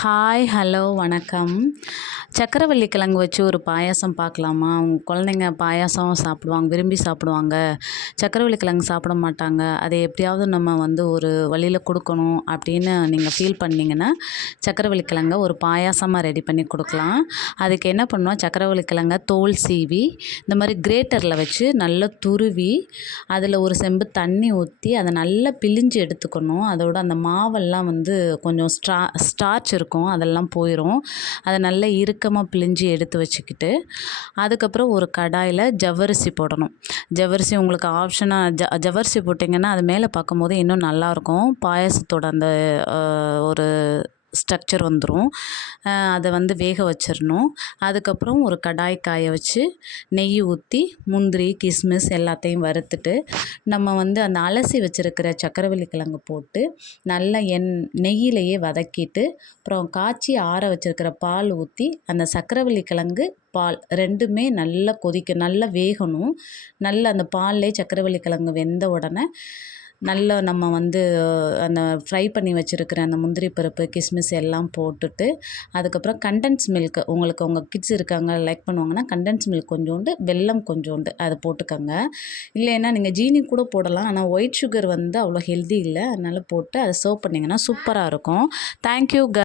Hi hello வணக்கம் சக்கரவள்ளி கிழங்கு வச்சு ஒரு பாயாசம் பார்க்கலாமா? அவங்க குழந்தைங்க பாயாசம் சாப்பிடுவாங்க விரும்பி சாப்பிடுவாங்க. சக்கரவள்ளி கிழங்கு சாப்பிட மாட்டாங்க. அதை எப்படியாவது நம்ம வந்து ஒரு வழியில் கொடுக்கணும் அப்படின்னு நீங்கள் ஃபீல் பண்ணிங்கன்னா சக்கரவள்ளி கிழங்க ஒரு பாயாசமாக ரெடி பண்ணி கொடுக்கலாம். அதுக்கு என்ன பண்ணணும் சக்கரவள்ளி கிழங்க தோல் சீவி இந்த மாதிரி கிரேட்டரில் வச்சு நல்லா துருவி அதில் ஒரு செம்பு தண்ணி ஊற்றி அதை நல்லா பிழிஞ்சு எடுத்துக்கணும். அதோட அந்த மாவெல்லாம் வந்து கொஞ்சம் ஸ்ட்ரா ஸ்டார்ச் இருக்கும். அதெல்லாம் போயிடும் அதை நல்லா இறுக்கமாக பிழிஞ்சு எடுத்து வச்சுக்கிட்டு அதுக்கப்புறம் ஒரு கடாயில் ஜவ்வரிசி போடணும். ஜவ்வரிசி உங்களுக்கு ஆப்ஷனாக ஜ ஜவ்வரிசி போட்டிங்கன்னா அது மேலே பார்க்கும்போது இன்னும் நல்லாயிருக்கும் பாயாசத்தோட அந்த ஒரு ஸ்ட்ரக்சர் வந்துடும் அதை வந்து வேக வச்சிடணும் அதுக்கப்புறம் ஒரு கடாய் காய வச்சு நெய் ஊற்றி முந்திரி கிஸ்மிஸ் எல்லாத்தையும் வறுத்துட்டு நம்ம வந்து அந்த அலசி வச்சுருக்கிற சக்கரவள்ளி கிழங்கு போட்டு நல்லா எண் நெய்யிலையே வதக்கிட்டு அப்புறம் காய்ச்சி ஆற வச்சுருக்கிற பால் ஊற்றி அந்த சக்கரவள்ளி கிழங்கு பால் ரெண்டுமே நல்லா கொதிக்க நல்லா வேகணும். நல்லா அந்த பால்லே சக்கரவள்ளி கிழங்கு வெந்த உடனே நல்லா நம்ம வந்து அந்த ஃப்ரை பண்ணி வச்சுருக்கிற அந்த முந்திரி பருப்பு கிஸ்மிஸ் எல்லாம் போட்டுட்டு அதுக்கப்புறம் கண்டென்ஸ் மில்க் உங்களுக்கு உங்கள் கிட்ஸ் இருக்காங்க லைக் பண்ணுவாங்கன்னா கண்டென்ஸ் மில்க் கொஞ்சோண்டு வெல்லம் கொஞ்சோண்டு அதை போட்டுக்கோங்க. இல்லைன்னா நீங்கள் ஜீனி கூட போடலாம் ஆனால் ஒயிட் சுகர் வந்து அவ்வளோ ஹெல்தி இல்லை. அதனால் போட்டு அதை சர்வ் பண்ணிங்கன்னா சூப்பராக இருக்கும். தேங்க்யூ க